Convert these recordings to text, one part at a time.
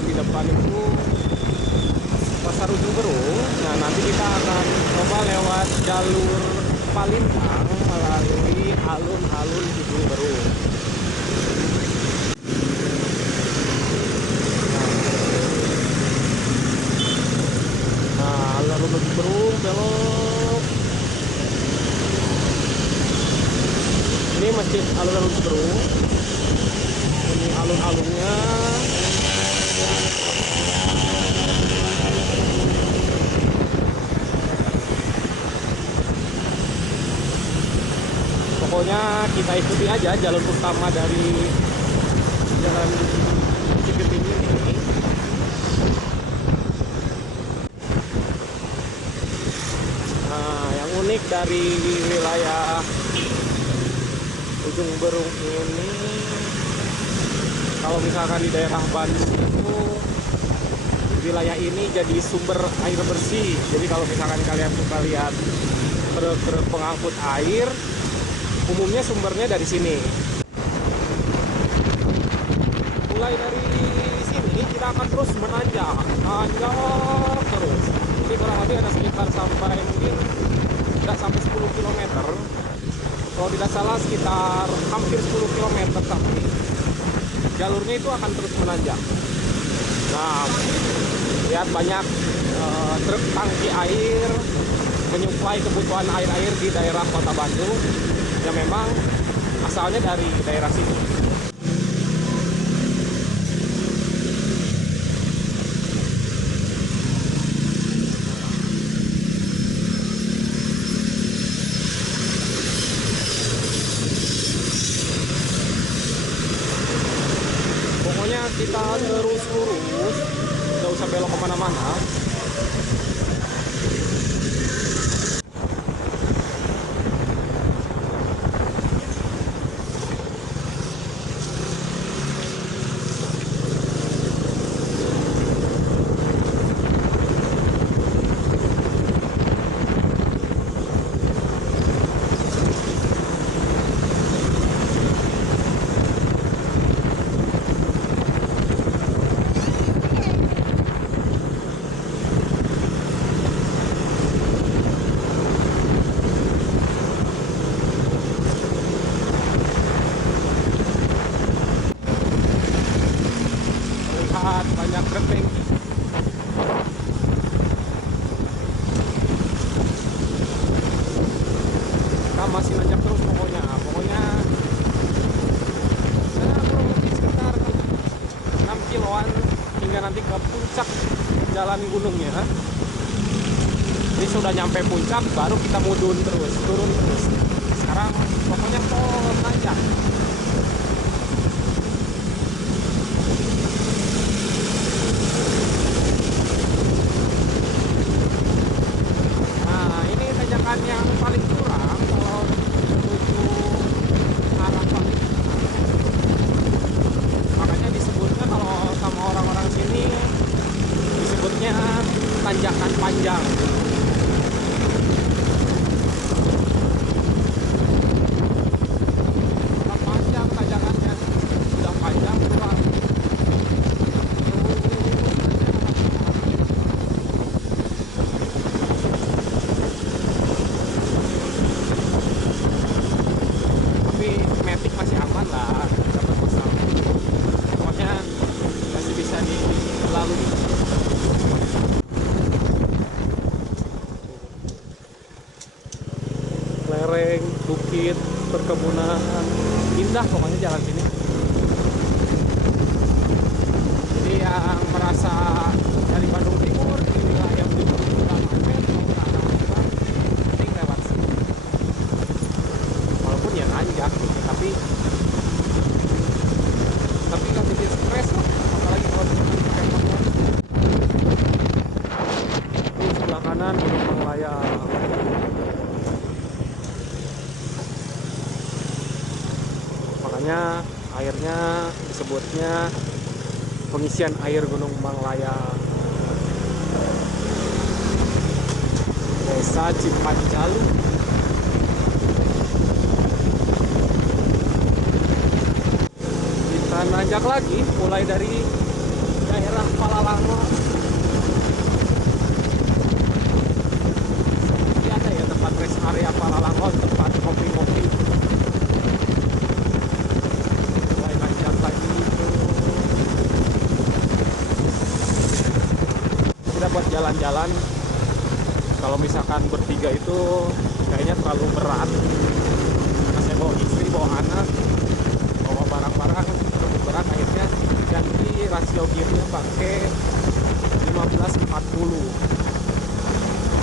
Dan di depan itu Pasar Ujung Berung. Nah, nanti kita akan coba lewat jalur Palintang melalui alun-alun Ujung Berung. Nah, alun-alun Ujung Berung belok. Ini masjid alun-alun Ujung Berung. Ini alun-alunnya. Pokoknya kita ikuti aja jalur utama dari jalan Cigenting ini. Nah, yang unik dari wilayah Ujung Berung ini, kalau misalkan di daerah Bandung itu wilayah ini jadi sumber air bersih. Jadi kalau misalkan kalian suka lihat truk-truk pengangkut air, umumnya sumbernya dari sini. Mulai dari sini kita akan terus menanjak terus. Jadi kurang lebih ada sekitar sampai mungkin tidak sampai 10 km. Kalau tidak salah sekitar hampir 10 km, tapi jalurnya itu akan terus menanjak. Nah, lihat banyak truk tangki air menyuplai kebutuhan air-air di daerah Kota Bandung yang memang asalnya dari daerah sini. Pokoknya kita terus lurus, nggak usah belok kemana-mana. Banyak truk tangki. Kita masih nanjak terus pokoknya kurang lebih sekitar 6 kiloan hingga nanti ke puncak jalan gunungnya. Ini sudah nyampe puncak, baru kita turun terus. Sekarang pokoknya tol nanjak. Yang paling kurang kalau menuju arah Palembang, makanya disebutnya kalau sama orang-orang sini disebutnya tanjakan panjang. Karena panjang tanjakannya, sudah panjang kurang. Masih aman lah, dapat masalah. Pokoknya masih bisa dilalui. Lereng, bukit, perkebunan, indah pokoknya jalan sini. Jadi yang merasa dari Bandung Timur di wilayah Ujung Berung penting lewat sini. Walaupun ya nanjak, tapi nggak bikin stres lah, apalagi kalau misalkan pakai motor. Ini sebelah kanan Gunung Manglayang. Makanya airnya disebutnya pengisian air Gunung Manglayang. Desa Cipanjalu. Kita nanjak lagi mulai dari daerah Palalango. Ini ada ya tempat rest area Palalango, tempat kopi-kopi. Mulai lanjut lagi itu. Kita buat jalan-jalan. Kalau misalkan bertiga itu kayaknya terlalu berat. Karena saya bawa istri, bawa anak, bawa barang-barang terlalu berat. Akhirnya ganti rasio gearnya pakai 1540.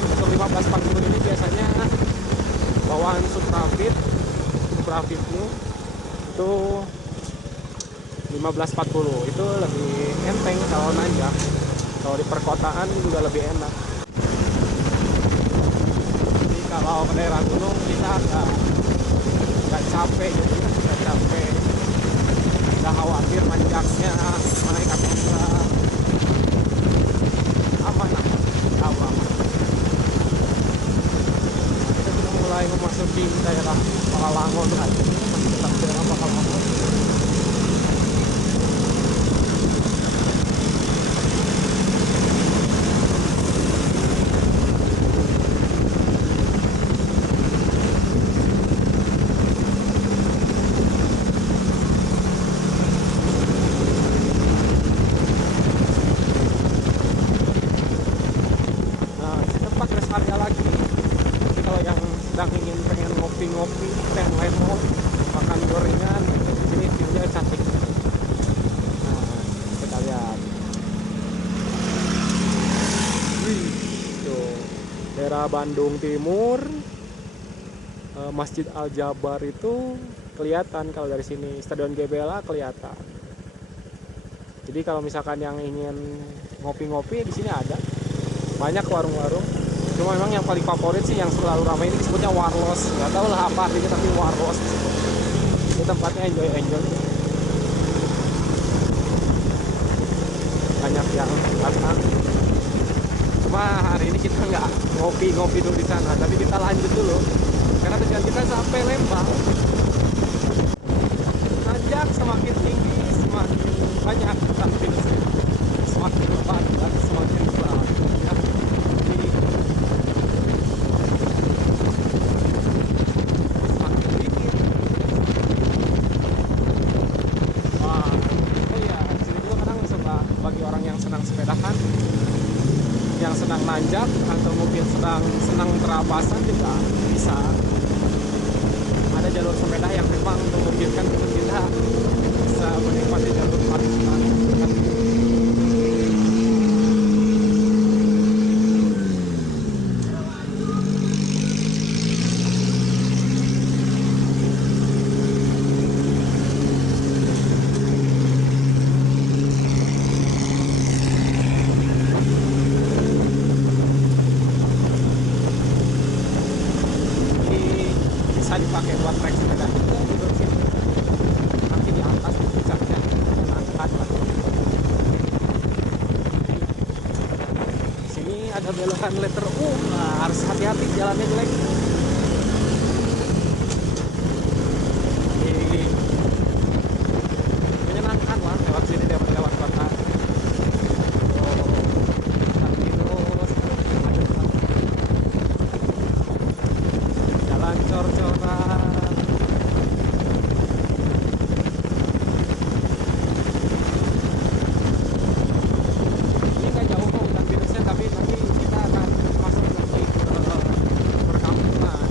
Untuk 1540 ini biasanya bawaan Supra Fit New itu 1540 itu lebih enteng kalau nanjak. Kalau di perkotaan juga lebih enak. Jadi kalau ke daerah gunung kita nggak capek, gitu, nggak capek, nggak khawatir nanjaknya naik atau enggak, aman lah, aman. Kita sudah mulai memasuki daerah Palalango lagi, masih tetap daerah Palalango. Pengen ngopi-ngopi, teh lemon, makan gorengan, ini view-nya cantik. Nah, kita lihat. Wih, tuh daerah Bandung Timur, Masjid Al Jabar itu kelihatan kalau dari sini. Stadion GBLA kelihatan. Jadi kalau misalkan yang ingin ngopi-ngopi di sini ada banyak warung-warung. Cuma memang yang paling favorit sih yang selalu ramai ini disebutnya Warlos. Nggak tahu lah apa artinya, tapi Warlos disebut. Ini tempatnya enjoy. Banyak yang datang. Cuma hari ini kita nggak ngopi-ngopi dulu di sana, tapi kita lanjut dulu. Karena tujuan kita sampai Lembang. Nanjak semakin tinggi, semakin banyak aktivitas. Semakin lebat dan semakin berat. Ya. Jadi, bagi orang yang senang sepedahan, yang senang nanjak, atau mungkin senang terapasan juga bisa. Ada jalur sepeda yang memang memungkinkan untuk kita bisa menikmati jalur pariwisata. Dipakai buat trek sepeda itu tidur sini, nanti di atas di puncaknya angkat lah. Sini ada belokan letter U, nah, harus hati-hati jalannya jelek. Menyenangkan lah lewat sini daripada lewat kota. Jalan cor-coran. Ini kan jauh kok hutan pinusnya, tapi nanti kita akan masuk lagi ke perkampungan.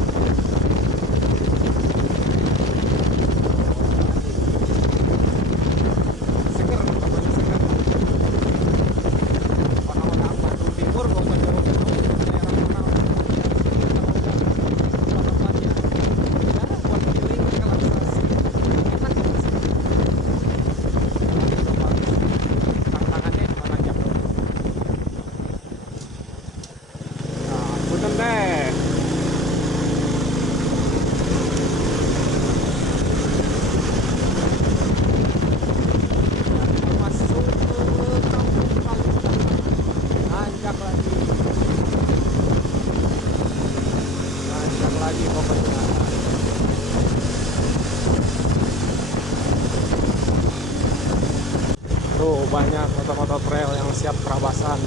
banyak motor-motor trail yang siap kerabasan.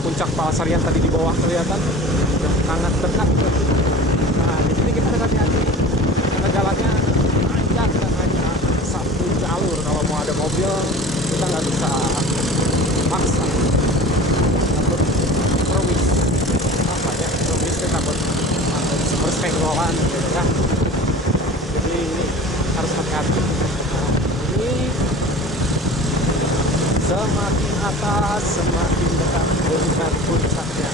Puncak Palasarian tadi di bawah kelihatan udah sangat dekat. Nah di sini kita harus hati-hati karena jalannya panjang dan hanya satu jalur. Kalau mau ada mobil kita nggak bisa maksa, takut perwis apa ya, perwis kita takut bersenggolan gitu kan. Jadi harus hati-hati. Nah, ini semakin atas semakin dekat dengan puncaknya.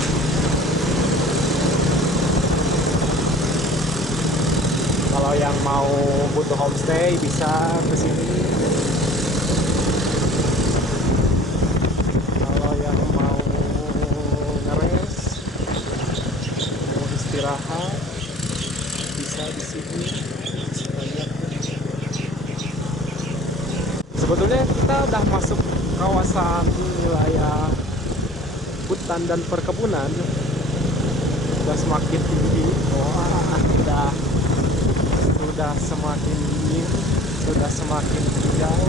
Kalau yang mau butuh homestay bisa ke sini. Kalau yang mau ngeres, mau istirahat bisa di sini. Sebetulnya kita udah masuk kawasan wilayah hutan dan perkebunan, sudah semakin tinggi. Wah, sudah semakin dingin, sudah semakin hijau.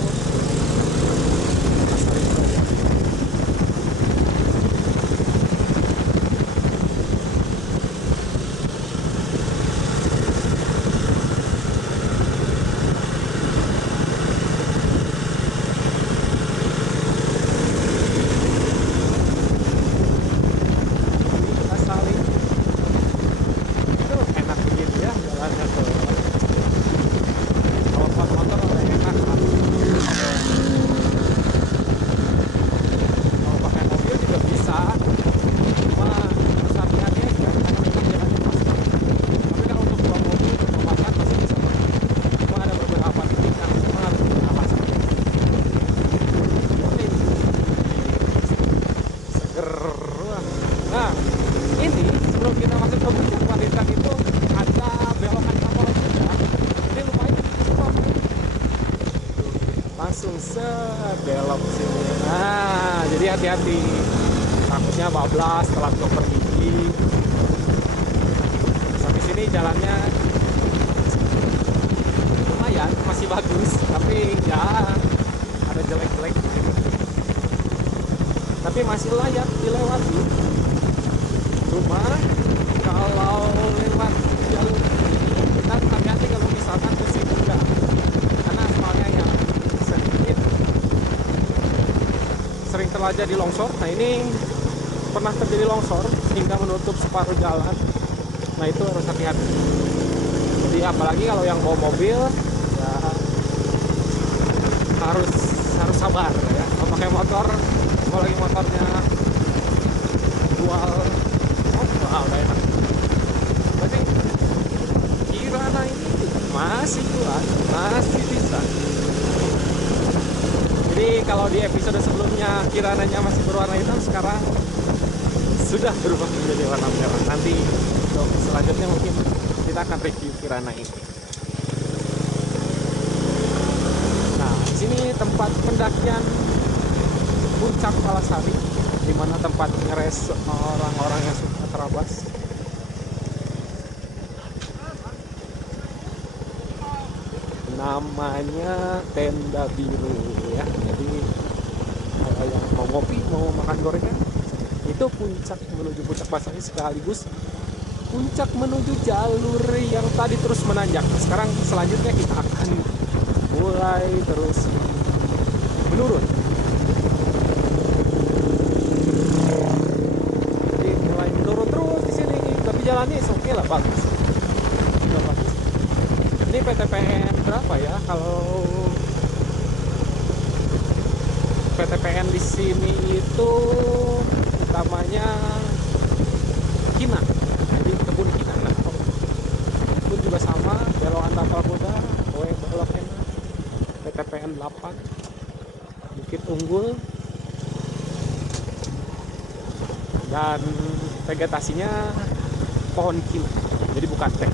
Nah, ini sebelum kita masuk ke puncak Balikan itu ada belokan kapal juga. Ini lumayan cukup. Langsung sebelok sini. Nah, jadi hati-hati. Takutnya bablas, telat dokter gigi. Sampai sini jalannya lumayan, masih bagus, tapi ya ada jelek-jelek di sini. Tapi masih layak dilewati. Cuma kalau lewat jalur ini kita hati-hati kalau misalkan ke sini enggak, karena aspalnya yang sedikit sering terjadi longsor. Nah ini pernah terjadi longsor hingga menutup separuh jalan. Nah itu harus hati-hati. Jadi apalagi kalau yang bawa mobil ya harus sabar ya. Kalau pakai motor, apalagi motornya dual, wah udah enak. Berarti Kirana ini masih kuat, masih bisa. Jadi kalau di episode sebelumnya Kirananya masih berwarna hitam, sekarang sudah berubah menjadi warna merah. Nanti untuk selanjutnya mungkin kita akan review Kirana ini. Nah, di sini tempat pendakian Puncak Palasari, di mana tempat ngeres orang-orang yang suka terabas. Namanya Tenda Biru ya. Jadi kalau yang mau ngopi, mau makan gorengan, itu puncak menuju Puncak Palasari sekaligus puncak menuju jalur yang tadi terus menanjak. Sekarang selanjutnya kita akan mulai terus menurun. Jadi mulai menurun terus di sini, tapi jalannya oke lah, bagus. Sudah bagus. Ini PTPN berapa ya? Kalau PTPN di sini itu utamanya Kina, jadi kebun Kina. Tapal Kuda, Kowe Balokena, PTPN 8, Bukit Unggul, dan vegetasinya pohon kina, jadi bukan teh.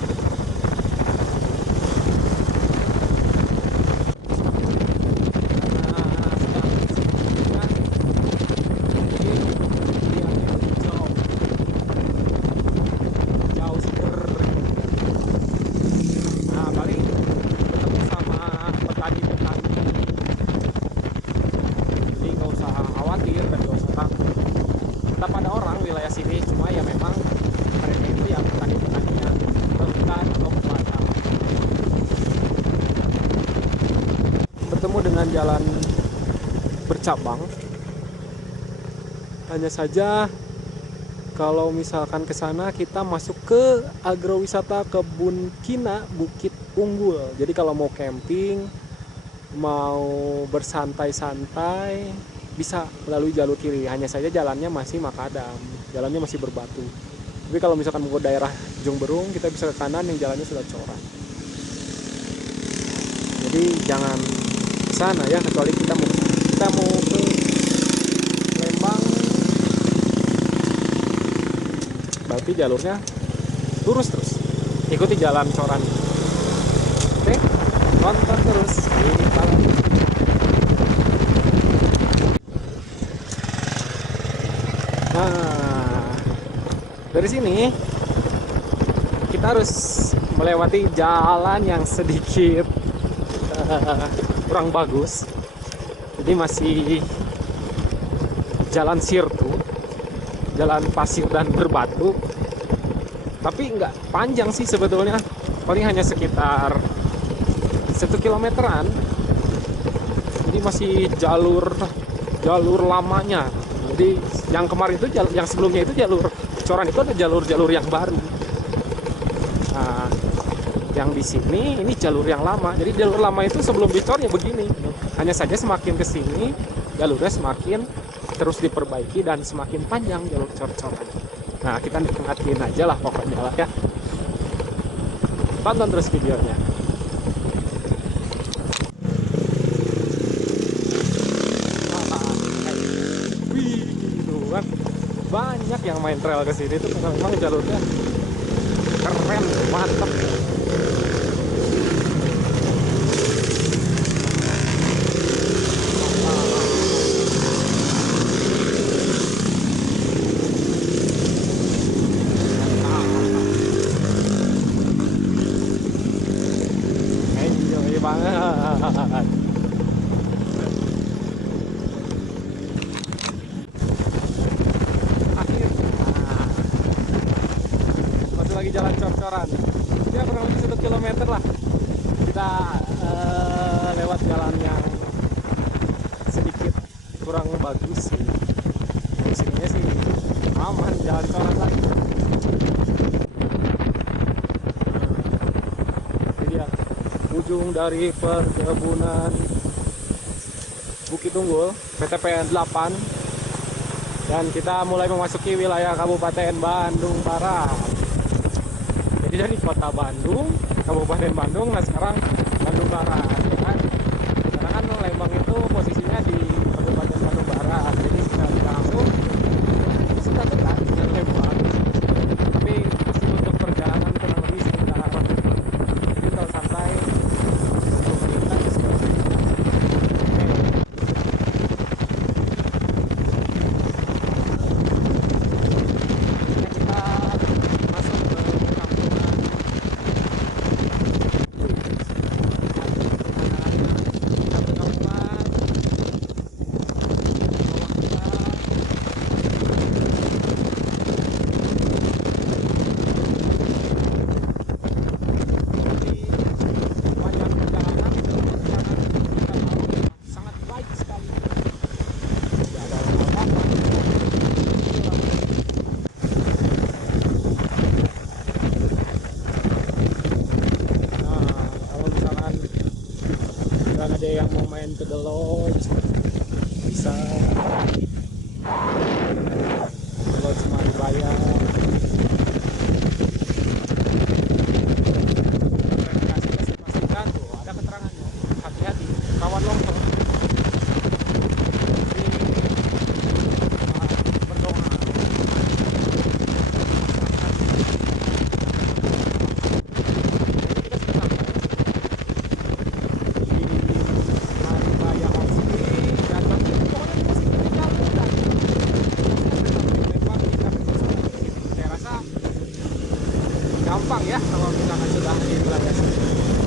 Tetap ada orang wilayah sini, cuma ya memang mereka itu yang petani-petani yang berhutan atau peladang. Bertemu dengan jalan bercabang. Hanya saja kalau misalkan ke sana kita masuk ke agrowisata Kebun Kina Bukit Unggul. Jadi kalau mau camping, mau bersantai-santai, bisa melalui jalur kiri. Hanya saja jalannya masih makadam, jalannya masih berbatu. Tapi kalau misalkan mau ke daerah Jongberung, kita bisa ke kanan yang jalannya sudah corak. Jadi jangan ke sana ya, kecuali kita mau ke Lembang. Berarti jalurnya lurus terus, ikuti jalan coran. Oke, nonton terus di Talang. Nah, dari sini kita harus melewati jalan yang sedikit kurang bagus. Jadi masih jalan sirtu, jalan pasir dan berbatu. Tapi nggak panjang sih sebetulnya, paling hanya sekitar 1 kilometeran. Jadi masih jalur lamanya. Jadi yang kemarin itu, yang sebelumnya itu jalur coran itu ada jalur-jalur yang baru. Nah, yang di sini ini jalur yang lama. Jadi jalur lama itu sebelum dicor ya begini. Hanya saja semakin ke sini jalurnya semakin terus diperbaiki dan semakin panjang jalur cor-coran. Nah, kita nikmatin aja lah pokoknya lah ya. Tonton terus videonya. Banyak yang main trail ke sini tuh, memang jalurnya keren, mantap. Enjoy banget. Lagi jalan cor-coran, ya kurang lebih 1 kilometer lah. Kita lewat jalan yang sedikit kurang bagus sih. Di sininya sih aman, jalan coran lagi. Jadi ya, ujung dari perkebunan Bukit Unggul, PTPN 8, dan kita mulai memasuki wilayah Kabupaten Bandung Barat. Jadi dari kota Bandung, Kabupaten Bandung, nah sekarang Bandung Barat, ya kan? Karena kan Lembang itu posisinya di Kabupaten Bandung Barat, jadi kita langsung sudah dekat dengan Lembang. Tapi pasti untuk perjalanan kurang lebih sekitar, jadi kalau santai 20 menitan ya sudah. Ada yang mau main ke The Lodge, bisa. The Lodge cuma dibayar. kalau misalkan sudah di wilayah sini.